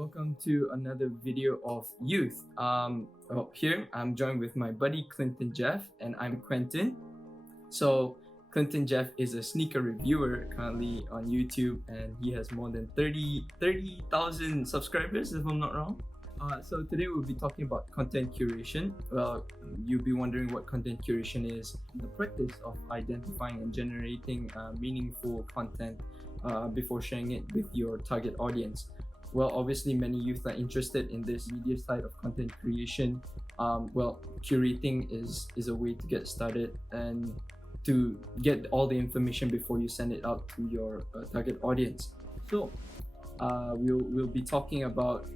welcome to another video of Youth. Here I'm joined with my buddy Clinton Jeff, and I'm Quentin. So, Clinton Jeff is a sneaker reviewer currently on YouTube, and he has more than 30,000 subscribers, if I'm not wrong. So today we'll be talking about content curation. Well, you'll be wondering what content curation is. The practice of identifying and generating meaningful content before sharing it with your target audience. Well, obviously many youth are interested in this media side of content creation. Curating is a way to get started and to get all the information before you send it out to your target audience. So we'll be talking about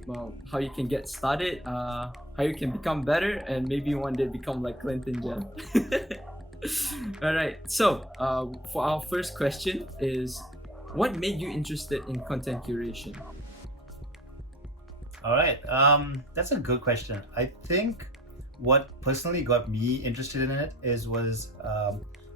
how you can get started, how you can become better, and maybe one day become like Clinton Jeff. All right. So for our first question is, what made you interested in content curation? All right, that's a good question. I think what personally got me interested in it was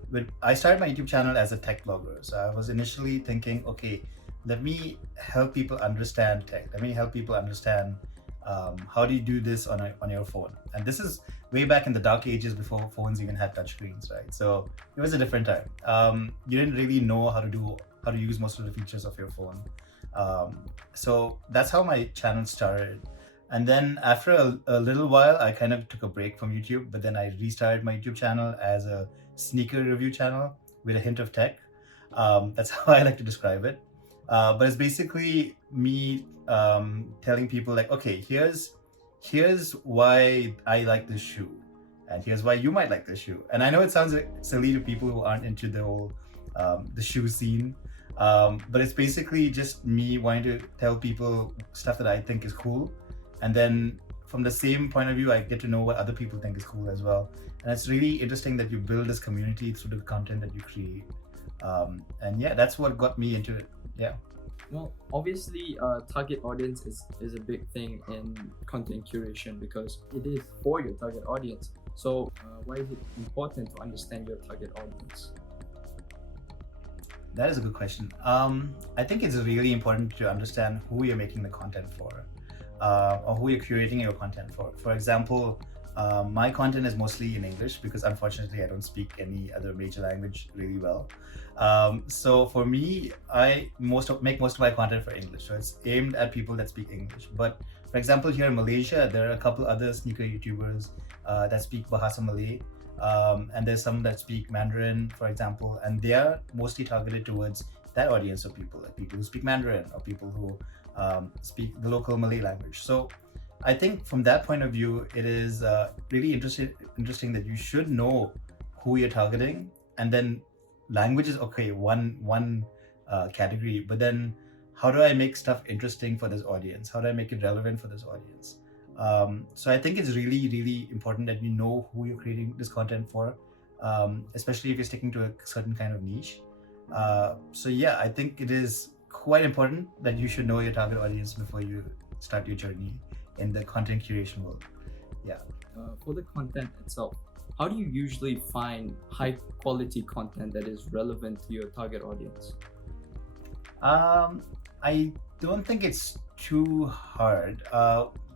when I started my YouTube channel as a tech blogger. So I was initially thinking, okay, let me help people understand tech. Let me help people understand how do you do this on your phone. And this is way back in the dark ages before phones even had touchscreens, right? So it was a different time. You didn't really know how to use most of the features of your phone. So that's how my channel started. And then after a little while, I kind of took a break from YouTube, but then I restarted my YouTube channel as a sneaker review channel with a hint of tech. That's how I like to describe it. But it's basically me telling people like, okay, here's why I like this shoe, and here's why you might like this shoe. And I know it sounds silly to people who aren't into the whole the shoe scene. But it's basically just me wanting to tell people stuff that I think is cool. And then from the same point of view, I get to know what other people think is cool as well. And it's really interesting that you build this community through the content that you create. And yeah, that's what got me into it. Yeah. Well, obviously, target audience is a big thing in content curation because it is for your target audience. So why is it important to understand your target audience? That is a good question. I think it's really important to understand who you're making the content for, or who you're curating your content for. For example, my content is mostly in English because unfortunately I don't speak any other major language really well. So for me, I make most of my content for English. So it's aimed at people that speak English. But for example, here in Malaysia, there are a couple other sneaker YouTubers that speak Bahasa Malay. And there's some that speak Mandarin, for example, and they are mostly targeted towards that audience of people, like people who speak Mandarin or people who speak the local Malay language. So I think from that point of view, it is really interesting that you should know who you're targeting. And then language is okay, one category, but then how do I make stuff interesting for this audience? How do I make it relevant for this audience? So I think it's really, really important that you know who you're creating this content for, especially if you're sticking to a certain kind of niche. So yeah, I think it is quite important that you should know your target audience before you start your journey in the content curation world. Yeah. For the content itself, how do you usually find high quality content that is relevant to your target audience? I don't think it's too hard.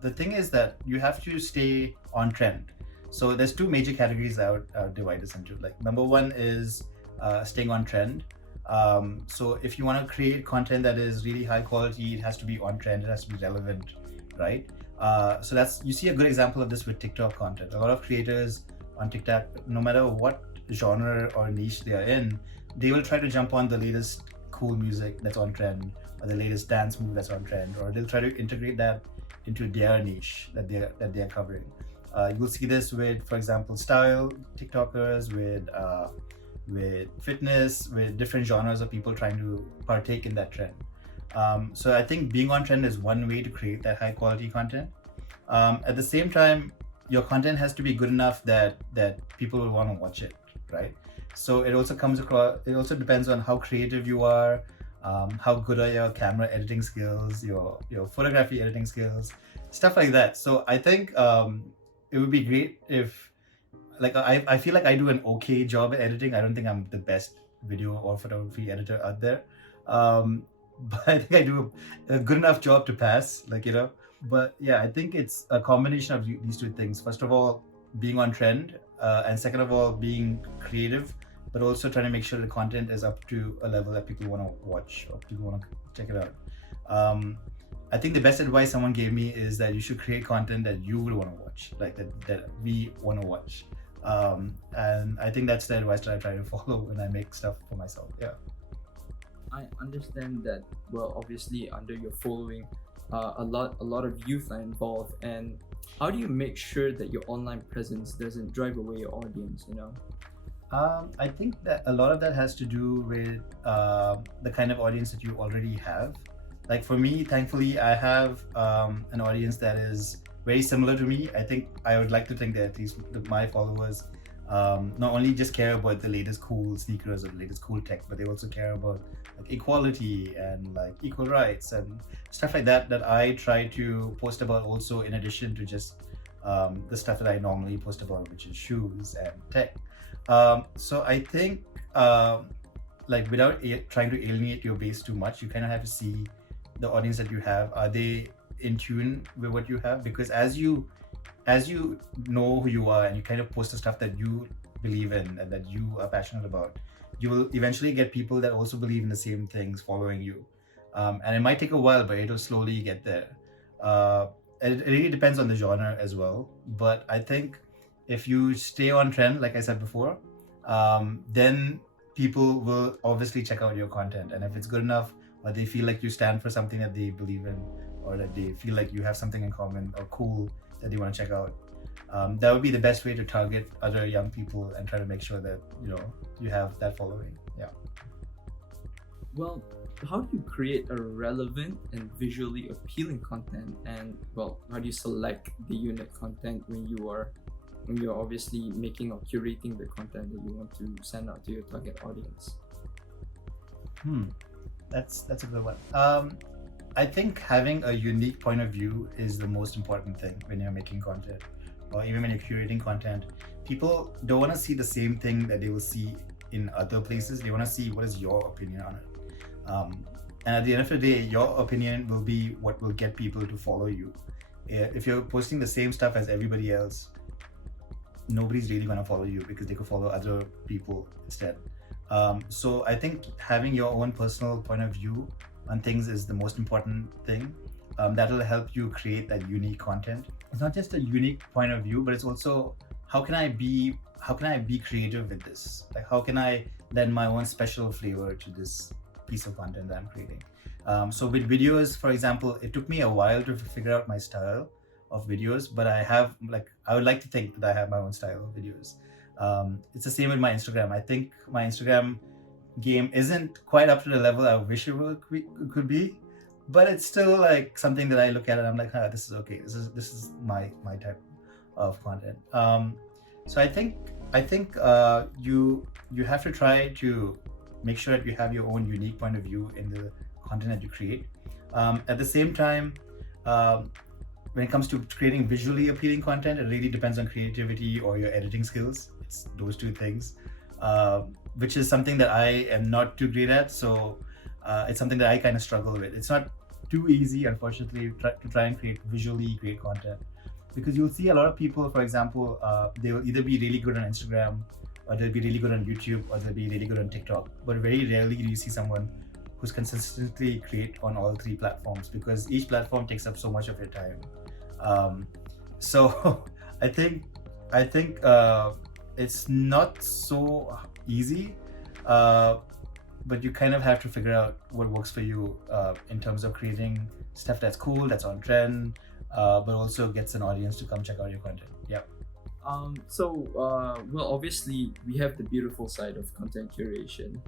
The thing is that you have to stay on trend. So there's two major categories that I would divide this into. Like number one is staying on trend. So if you want to create content that is really high quality, it has to be on trend, it has to be relevant, right? So you see a good example of this with TikTok content. A lot of creators on TikTok, no matter what genre or niche they are in, they will try to jump on the latest cool music that's on trend, or the latest dance move that's on trend, or they'll try to integrate that into their niche that they're covering. You'll see this with, for example, style TikTokers, with fitness, with different genres of people trying to partake in that trend. So I think being on trend is one way to create that high quality content. At the same time, your content has to be good enough that people will want to watch it, right? So it also depends on how creative you are, how good are your camera editing skills, your photography editing skills, stuff like that. So I think it would be great if, like, I feel like I do an okay job at editing. I don't think I'm the best video or photography editor out there. but I think I do a good enough job to pass, like, you know. But yeah, I think it's a combination of these two things. First of all, being on trend, and second of all, being creative, but also trying to make sure the content is up to a level that people want to watch or people want to check it out. Um, I think the best advice someone gave me is that you should create content that you would want to watch, like that we want to watch. And I think that's the advice that I try to follow when I make stuff for myself. Yeah. I understand that. Well, obviously, under your following, a lot of youth are involved. And how do you make sure that your online presence doesn't drive away your audience? I think that a lot of that has to do with the kind of audience that you already have. Like for me, thankfully, I have an audience that is very similar to me. I think I would like to think that at least my followers not only just care about the latest cool sneakers or the latest cool tech, but they also care about like equality and like equal rights and stuff like that that I try to post about also in addition to just the stuff that I normally post about, which is shoes and tech. So I think like without trying to alienate your base too much, you kind of have to see the audience that you have. Are they in tune with what you have? Because as you know who you are and you kind of post the stuff that you believe in and that you are passionate about, you will eventually get people that also believe in the same things following you. And it might take a while, but it'll slowly get there. Uh, it really depends on the genre as well. But I think if you stay on trend, like I said before, then people will obviously check out your content. And if it's good enough, or they feel like you stand for something that they believe in, or that they feel like you have something in common or cool that they want to check out, that would be the best way to target other young people and try to make sure that you have that following. Yeah. Well, how do you create a relevant and visually appealing content? And well, how do you select the unique content when you're obviously making or curating the content that you want to send out to your target audience? Hmm. That's a good one. I think having a unique point of view is the most important thing when you're making content, or even when you're curating content. People don't want to see the same thing that they will see in other places. They want to see what is your opinion on it. And at the end of the day, your opinion will be what will get people to follow you. If you're posting the same stuff as everybody else, nobody's really going to follow you because they could follow other people instead. So I think having your own personal point of view on things is the most important thing. That'll help you create that unique content. It's not just a unique point of view, but it's also how can I be creative with this? Like how can I lend my own special flavor to this piece of content that I'm creating? So with videos, for example, it took me a while to figure out my style of videos, but I would like to think that I have my own style of videos. It's the same with my Instagram. I think my Instagram game isn't quite up to the level I wish could be, but it's still like something that I look at and I'm like, this is okay. This is my type of content. So I think you have to try to make sure that you have your own unique point of view in the content that you create. At the same time, when it comes to creating visually appealing content, it really depends on creativity or your editing skills. It's those two things, which is something that I am not too great at. So it's something that I kind of struggle with. It's not too easy, unfortunately, to try and create visually great content, because you'll see a lot of people, for example, they will either be really good on Instagram, or they'll be really good on YouTube, or they'll be really good on TikTok. But very rarely do you see someone who's consistently great on all three platforms, because each platform takes up so much of your time. So I think it's not so easy, but you kind of have to figure out what works for you in terms of creating stuff that's cool, that's on trend, but also gets an audience to come check out your content. Yeah. Well, obviously we have the beautiful side of content curation,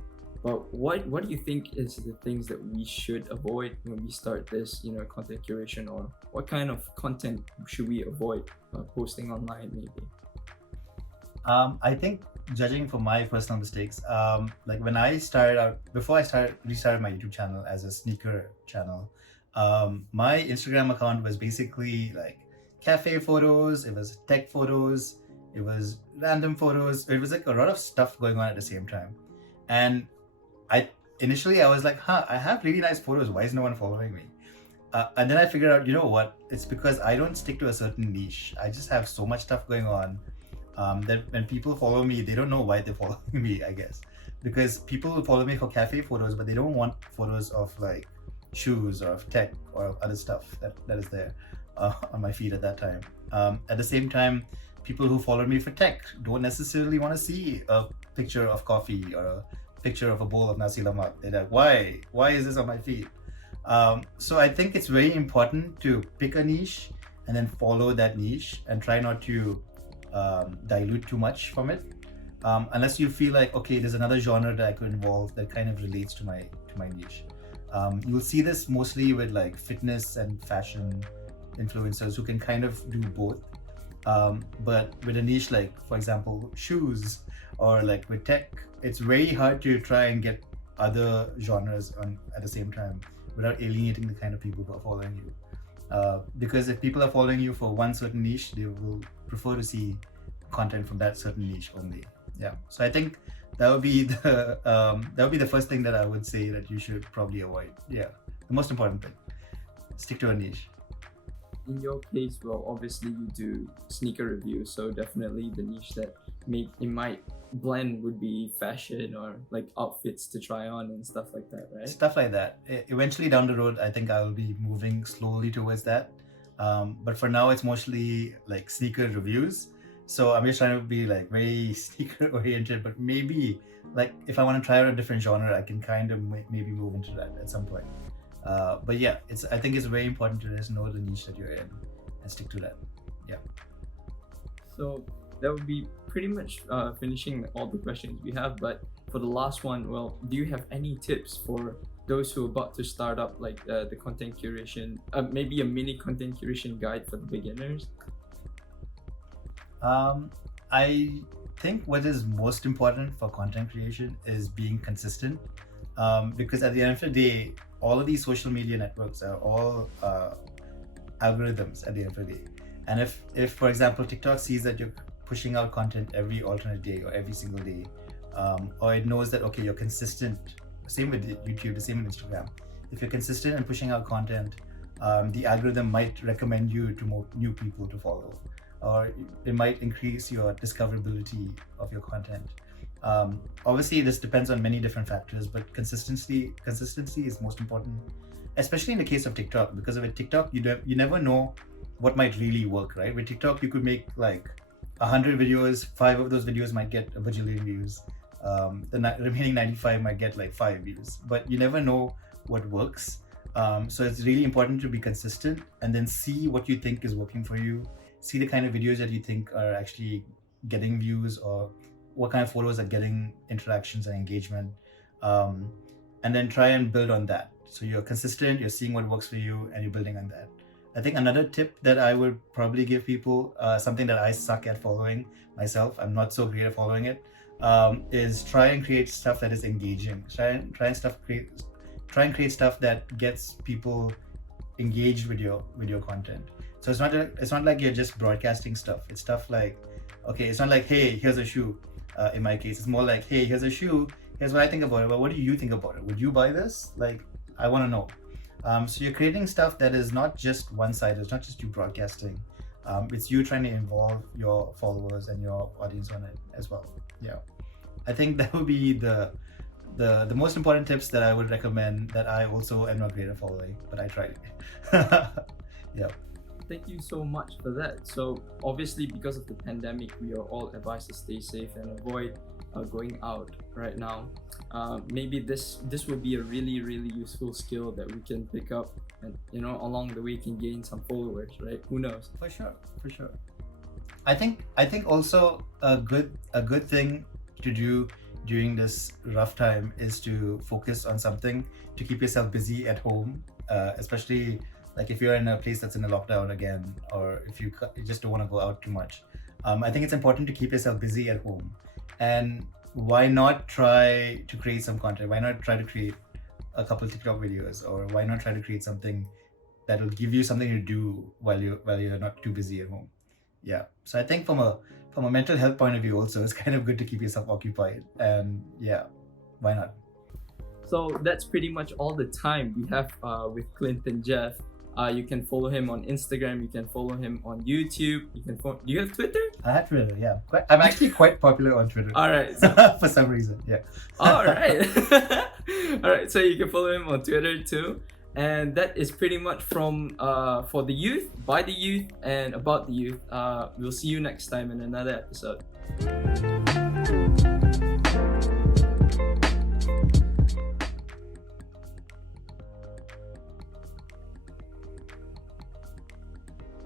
but what do you think is the things that we should avoid when we start this, content curation, or what kind of content should we avoid posting online, maybe? I think, judging from my personal mistakes, like when I started out, before I restarted my YouTube channel as a sneaker channel, my Instagram account was basically like cafe photos, it was tech photos, it was random photos, it was like a lot of stuff going on at the same time. And I initially I was like, I have really nice photos. Why is no one following me? And then I figured out, you know what? It's because I don't stick to a certain niche. I just have so much stuff going on that when people follow me, they don't know why they're following me, I guess. Because people will follow me for cafe photos, but they don't want photos of like shoes or of tech or other stuff that is there on my feed at that time. At the same time, people who follow me for tech don't necessarily want to see a picture of coffee or a picture of a bowl of nasi lemak. They're like, why? Why is this on my feed? So I think it's very important to pick a niche and then follow that niche and try not to dilute too much from it. Unless you feel like, okay, there's another genre that I could involve that kind of relates to my niche. You'll see this mostly with like fitness and fashion influencers who can kind of do both. But with a niche like, for example, shoes or like with tech, it's very hard to try and get other genres on at the same time without alienating the kind of people who are following you. Because if people are following you for one certain niche, they will prefer to see content from that certain niche only. Yeah. So I think that would be the first thing that I would say that you should probably avoid. Yeah. The most important thing. Stick to a niche. In your case, well, obviously you do sneaker reviews, so definitely the niche that it might blend would be fashion or like outfits to try on and stuff like that, right? Stuff like that. Eventually down the road, I think I will be moving slowly towards that. But for now, it's mostly like sneaker reviews. So I'm just trying to be like very sneaker oriented, but maybe like if I want to try out a different genre, I can kind of maybe move into that at some point. But yeah, I think it's very important to just know the niche that you're in and stick to that. Yeah. So that would be pretty much finishing all the questions we have. But for the last one, well, do you have any tips for those who are about to start up like the content curation, maybe a mini content curation guide for the beginners? I think what is most important for content creation is being consistent. Because at the end of the day, all of these social media networks are all algorithms at the end of the day. And if for example, TikTok sees that you're pushing out content every alternate day or every single day, or it knows that, okay, you're consistent, same with YouTube, the same with Instagram. If you're consistent in pushing out content, the algorithm might recommend you to more new people to follow, or it might increase your discoverability of your content. Obviously, this depends on many different factors, but consistency is most important, especially in the case of TikTok. Because with TikTok, you never know what might really work, right? With TikTok, you could make like 100 videos, 5 of those videos might get a bajillion views. The remaining 95 might get like 5 views, but you never know what works. So it's really important to be consistent and then see what you think is working for you. See the kind of videos that you think are actually getting views, or what kind of photos are getting interactions and engagement, and then try and build on that. So you're consistent, you're seeing what works for you, and you're building on that. I think another tip that I would probably give people, something that I suck at following myself, I'm not so great at following it, is try and create stuff that is engaging. Try and create stuff that gets people engaged with your content. So it's not like you're just broadcasting stuff. It's stuff like, okay, it's not like, hey, here's a shoe. In my case, it's more like, hey, here's a shoe. Here's what I think about it. But what do you think about it? Would you buy this? Like, I want to know. So you're creating stuff that is not just one-sided. It's not just you broadcasting. It's you trying to involve your followers and your audience on it as well. Yeah, I think that would be the most important tips that I would recommend, that I also am not great at following, but I tried it. Yeah. Thank you so much for that. So obviously, because of the pandemic, we are all advised to stay safe and avoid going out right now. Maybe this will be a really useful skill that we can pick up, and along the way can gain some followers, right? Who knows? For sure. I think also a good thing to do during this rough time is to focus on something to keep yourself busy at home, especially like if you're in a place that's in a lockdown again, or if you just don't want to go out too much. I think it's important to keep yourself busy at home. And why not try to create some content? Why not try to create a couple TikTok videos, or why not try to create something that will give you something to do while you're not too busy at home? Yeah. So I think from a mental health point of view also, it's kind of good to keep yourself occupied. And yeah, why not? So that's pretty much all the time we have with Clinton Jeff. You can follow him on Instagram. You can follow him on YouTube. You can do you have Twitter? I have Twitter, yeah. I'm actually quite popular on Twitter. All right. So, For some reason, yeah. all right. All right. So you can follow him on Twitter too. And that is pretty much from for the youth, by the youth, and about the youth. We'll see you next time in another episode.